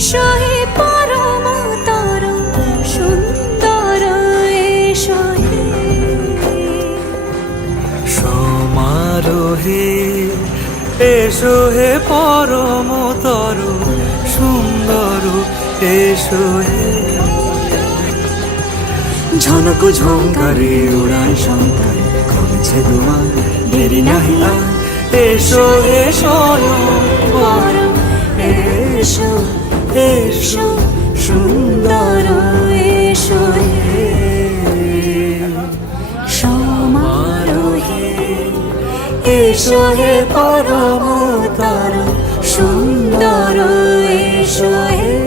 এসো হে পরমতর সুন্দর এসো হে সমারোহে এসো হে পরমতর সুন্দর এসো হে ঝনক ঝঙ্কারে উড়ায় শঙ্কার কমছে তোমার দেরি নাহি আর। এসো এসো এসো এসো সুন্দর এসো সমারোহে এসো হে পরম তর সুন্দর এসো হে